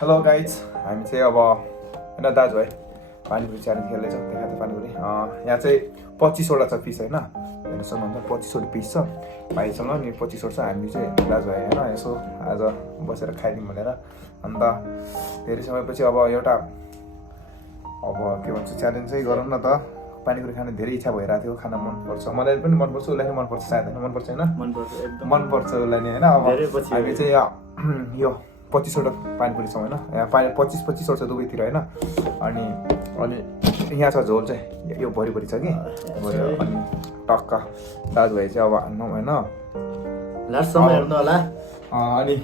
Hello guys, हामी चाहिँ अब होइन दाजुभाइ पानीपुरी च्यालेन्ज खेल्दैछ। देखाएको पानीपुरी यहाँ चाहिँ 25वटा छ पिस होइन, हेर्नुहोस् भन्दा 25वटा पिस छ भाइसँग अनि 25वटा छ। हामी चाहिँ दाजुभाइ होइन यसो आज बसेर खाइदिउँ भनेर। अन्त धेरै समयपछि अब एउटा के भन्छ च्यालेन्ज चाहिँ गरौँ न त। पानीपुरी खाने धेरै इच्छा भइरहेको थियो, खान मनपर्छ, मलाई पनि मनपर्छ, उसलाई पनि मनपर्छ सायद होइन, मनपर्छ होइन, मनपर्छ उसलाई नि होइन। अब हामी चाहिँ यो 25वटा पानीपुरी छ होइन, यहाँ 25-25वटा छ दुवैतिर होइन। अनि यहाँ छ झोल चाहिँ यो भरिभरि छ कि अनि टक्क दाजुभाइ चाहिँ अब हान्नु होइन। लास्टसम्म हेर्नु होला। अनि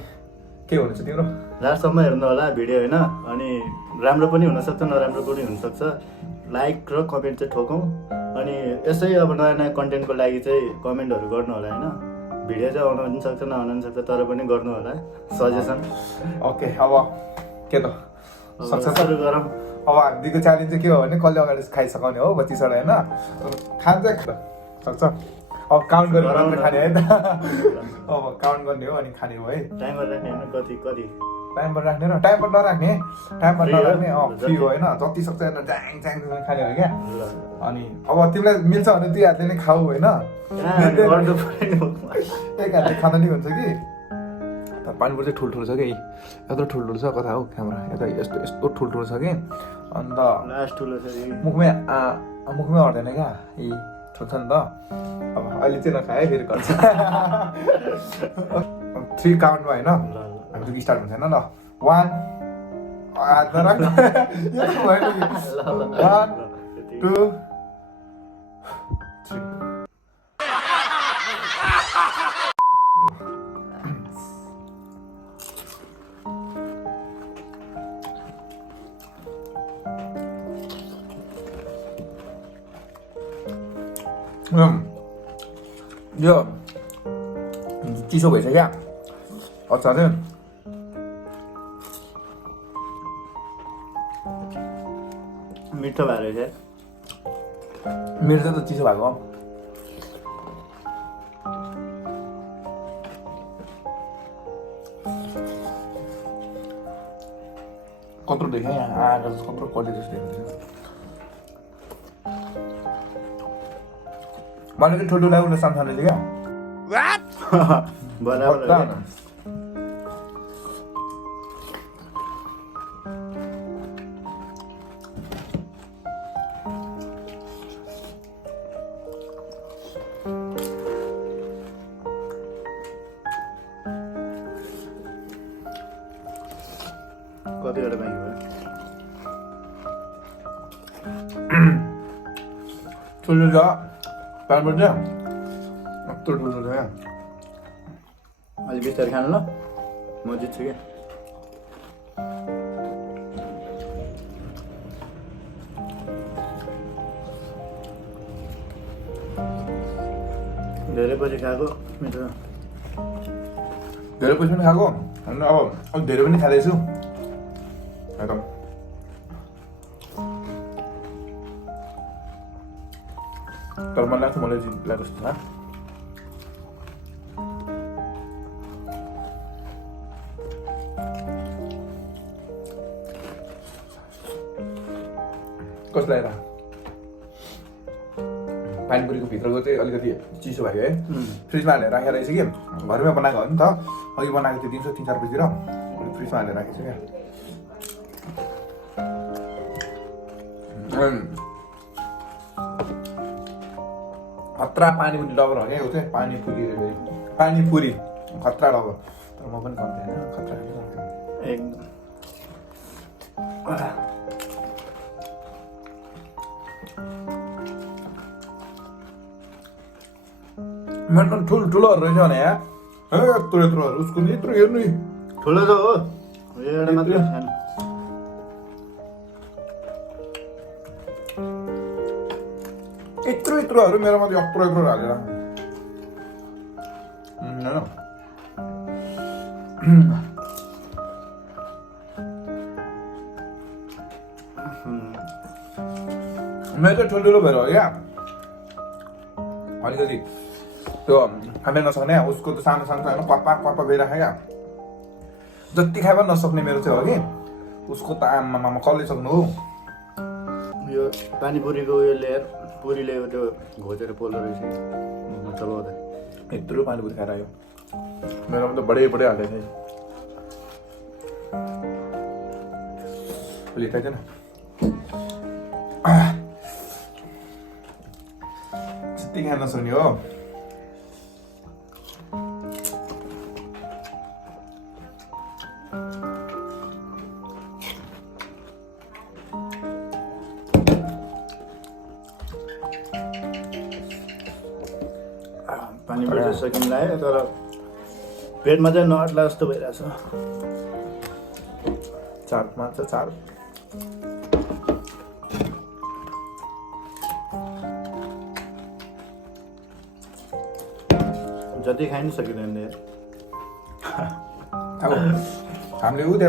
के हुनुहुन्छ तिम्रो? लास्टसम्म हेर्नु होला भिडियो होइन। अनि राम्रो पनि हुनसक्छ, नराम्रो पनि हुनसक्छ। लाइक र कमेन्ट चाहिँ ठोकौँ। अनि यसै अब नयाँ नयाँ कन्टेन्टको लागि चाहिँ कमेन्टहरू गर्नु होला होइन। भिडियो चाहिँ आउनु पनि सक्छ नआउनु पनि सक्छ, तर पनि गर्नु होला सजेसन। ओके, अब के त सक्छ सुरु गरौँ। अब हामीको च्यालेन्ज चाहिँ के हो भने कसले अगाडि खाइसकाउने हो 25वटा होइन। खान्छ सक्छ। अब काउन्ट गरेर मात्रै खाने है त। अब काउन्ट गर्ने हो अनि खाने हो है। टाइमर राख्ने होइन, कति टाइमबाट राख्ने र टाइमबाट नराख्ने, टाइमबाट नराख्ने फ्री हो होइन। जति सक्छ हेर्न ड्याङ ड्याङ खाने हो क्या। अनि अब तिमीलाई मिल्छ भने दुई हातले नै खाऊ होइन, एक हातले खाँदा नि हुन्छ कि। तर पानीपुरी चाहिँ ठुल्ठुलो छ कि, यत्रो ठुल्ठुलो छ, कता हो क्यामेरा यता, यस्तो ठुल्ठुलो छ कि। अन्त मुखमै अट्दैन क्या, यी ठुल्छ नि त। अब अहिले चाहिँ नखाए फेरि गर्छ। 3 काउन्टमा होइन हामी स्टार्ट हुन्छ होइन ल। 1 हात नराख 1 2 3 यो चिसो भइसक्यो अचार चाहिँ। मिठो भएर चाहिँ मेरो चाहिँ त चिसो भएको कत्रो देखेँ यहाँ आएर कत्रो कले जस्तो देख्छ। मैले चाहिँ ठुल्ठुलो उसले सानो थियो क्या। बराबर कतिवटा बाँकी भयो? ठुलो छ पानीपुरी चाहिँ यत्रो ठुलो छ क्या। अलि बिस्तारै खानु ल, म जित्छु क्या। धेरै पछि खाएको मिठो, धेरै पछि पनि खाएको होइन। अब अलिक धेरै पनि खाँदैछु एकदम। तर मलाई लाग्छ मलाई जित्ला जस्तो छ। कसलाई र पानीपुरीको भित्रको चाहिँ अलिकति चिसो भयो है। फ्रिजमा हालेर राखेर रहेछ कि, घरमै बनाएको हो नि त। अघि बनाएको थियो दिउँसो 3-4 बजीतिर, फ्रिजमा हालेर राखेको छु क्या। खतरा पानीपुरी लबर हो क्या ऊ चाहिँ। पानीपुरी खतरा लबर। तर म पनि खान्थेँ होइन, खतरा एकदम। मेरो पनि ठुल्ठुलोहरू रहेछ भने यहाँ यत्रोहरू उसको नि यत्रो हेर्नु नि ठुलो छ हो, एउटा मात्रै सानो। यत्रोहरू मेरोमा चाहिँ यत्रो हालेर मेरो चाहिँ ठुल्ठुलो भएर हो क्या। अलिकति त्यो खानै नसक्ने, उसको त सानो सानो होइन, कप्पा गइराख्यो क्या। जति खाए पनि नसक्ने मेरो चाहिँ हो कि। उसको त आमामा कसले सक्नु हो यो पानीपुरीको उयो ल्याएर पुरीले त्यो घोचेर पोल्दो रहेछ चलाउँदा यत्रो पानीपुरी खाएर आयो मेरोमा त बडे बडे हालेको थिएँ अहिले खाइदिएन चित्ती खान नसक्ने हो पानीपुरी चाहिँ सकिन लाग्यो तर पेटमा चाहिँ नअट्ला जस्तो भइरहेछ चार मात्र चार जति खाइ नि सकिँदैन यार अब हामीले उता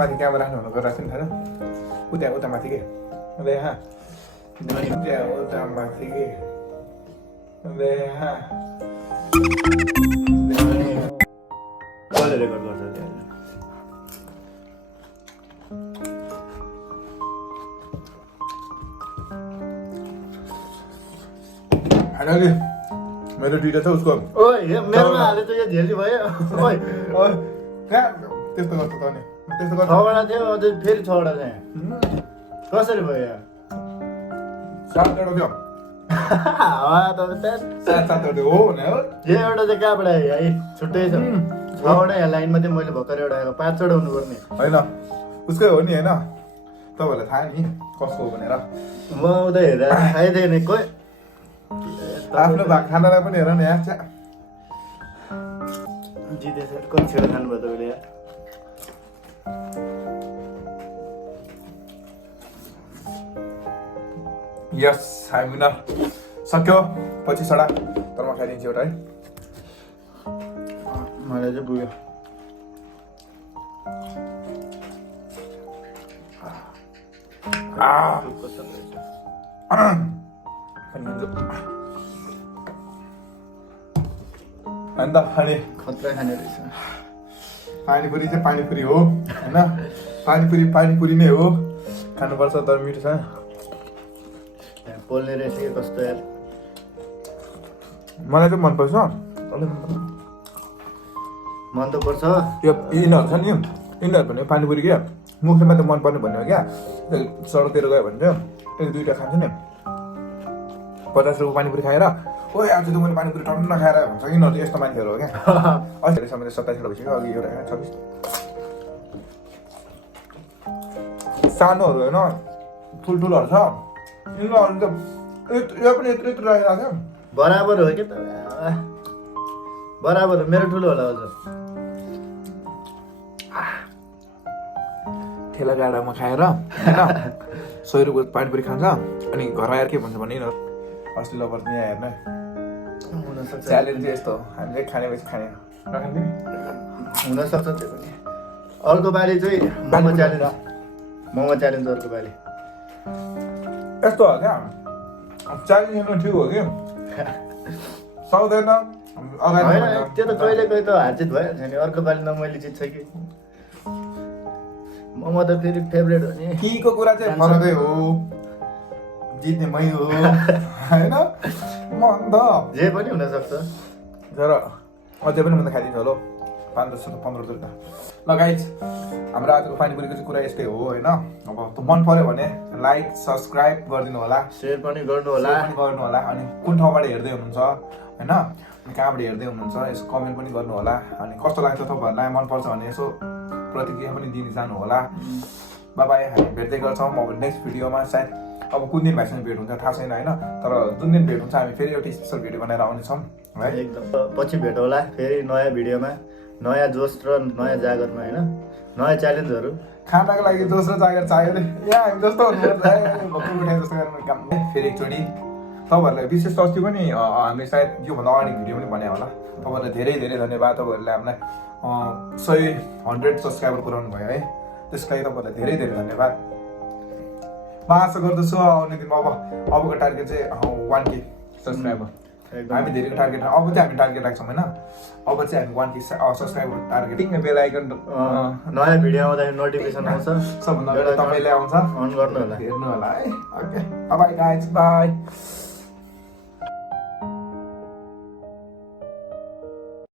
माथि क्यामेरा राख्नु भनेर राख्छ नि थाहा उता माथि के यहाँ उता माथि के यहाँ कसले रेकर्ड गर्छ त्यहाँ फाइनली मेरो दुइटा छ उसको ओइ मेरोमा हाले त यो धेरै भयो ओइ कहाँ त्यस्तो गर्छ त अनि त्यस्तो गर्छ 6वटा थियो अझै फेरि 6वटा चाहिँ कसरी भयो यहाँ 7वटा थियो हावा त त्यहाँ 7 हो भने हो यो एउटा चाहिँ कहाँबाट आयो है छुट्टै छ 6वटा यहाँ लाइनमा चाहिँ मैले भर्खर एउटा आएको 5वटा हुनुपर्ने होइन उसकै हो नि होइन तपाईँहरूलाई थाहा नि कसको हो भनेर म उता हेरेर खाइदिएँ नि कोही आफ्नो भाग खानालाई पनि हेर न यहाँ जितेछ कति छिटो खानुभयो तपाईँले यहाँ यस हामी न सक्यो 25वटा तर म खाइदिन्छु एउटा है मलाई चाहिँ पुग्यो अन्त अनि खतरा खाने रहेछ पानीपुरी चाहिँ पानीपुरी हो होइन पानीपुरी नै हो खानुपर्छ तर मिठो छ पोल्ने रहेछ कि कस्तो यार मलाई चाहिँ मनपर्छ मन त पर्छ यो यिनीहरू छ नि यिनीहरू भने पानीपुरी क्या मुखमा त मनपर्ने भन्ने हो क्या सडकतिर गयो भने चाहिँ एक दुईवटा खान्छु नि 50 रुपियाँ पानीपुरी खाएर ओ आज त मैले पानीपुरी टन्न खाएर भन्छ यिनीहरू यस्तो मान्छेहरू हो क्या अहिलेसम्म 27 भइसक्यो अघि एउटा 26 सानोहरू होइन ठुल्ठुलोहरू छ यिनीहरू त यो पनि यत्रो यत्रो राखेको छ बराबर हो क्या त बराबर हो मेरो ठुलो होला अझ ठेला गाडामा खाएर होइन 100 रुपियाँ पानीपुरी खान्छ अनि घरमा आएर के भन्छ भने यिनीहरू अस्ति लभर यहाँ हेर्न हुनसक्छ च्यालेन्ज चाहिँ यस्तो हामीले खाने पछि खाने नखाने हुनसक्छ त्यो पनि अर्को पालि चाहिँ मोमो च्यालेन्ज अर्को पालि यस्तो हो क्या च्यालेन्ज हेर्नु ठिक हो कि सक्दैन अगाडि होइन त्यो त कहिले कहिले त हारजित भइहाल्छ नि अर्को पालि न मैले जित्छ कि मोमो त फेरि फेभरेट हो नि कीको कुरा चाहिँ फरकै हो जित्ने मै हो होइन म अन्त जे पनि हुनसक्छ तर अझै पनि म त खाइदिन्छु होला 5-10 15 रुपियाँ ल गाइज हाम्रो आजको पानीपुरीको चाहिँ कुरा यस्तै हो होइन अब मन पर्यो भने लाइक सब्सक्राइब गरिदिनु होला सेयर पनि गर्नु होला अनि कुन ठाउँबाट हेर्दै हुनुहुन्छ होइन अनि कहाँबाट हेर्दै हुनुहुन्छ यसो कमेन्ट पनि गर्नु होला अनि कस्तो लाग्छ तपाईँहरूलाई मनपर्छ भने यसो प्रतिक्रिया पनि दिनु जानु होला बाबाई हामी भेट्दै गर्छौँ अब नेक्स्ट भिडियोमा सायद अब कुन दिन भाइसँग भेट हुन्छ थाहा छैन होइन तर जुन दिन भेट हुन्छ हामी फेरि एउटा स्पेसल भिडियो बनाएर आउनेछौँ है एकदम पछि भेट होला फेरि नयाँ भिडियोमा नयाँ जोस र नयाँ जागरमा होइन नयाँ च्यालेन्जहरू खानाको लागि दोस्रो जागर चाहियो अरे यहाँ हामी जस्तो हुनुपर्छ भक्कु मिठाई जस्तो गरेर काम फेरि एकचोटि तपाईँहरूलाई विशेष अस्ति पनि हामीले सायद योभन्दा अगाडि भिडियो पनि बनायो होला तपाईँहरूलाई धेरै धेरै धन्यवाद तपाईँहरूले हामीलाई 100 सब्सक्राइबर पुऱ्याउनु भयो है त्यसको लागि तपाईँहरूलाई धेरै धेरै धन्यवाद म आशा गर्दछु आउने दिनमा अबको टार्गेट चाहिँ 1K सब्सक्राइबर एकदम। हामी धेरैको टार्गेट अब चाहिँ हामी टार्गेट राख्छौँ होइन अब चाहिँ हामी 1K सब्सक्राइबर टार्गेटिङ बेल आइकन नयाँ भिडियो आउँदाखेरि नोटिफिकेसन आउँछ सबभन्दा एउटा तपाईँले आउँछ अन गर्नु होला हेर्नु होला है ओके बाई गाइज बाई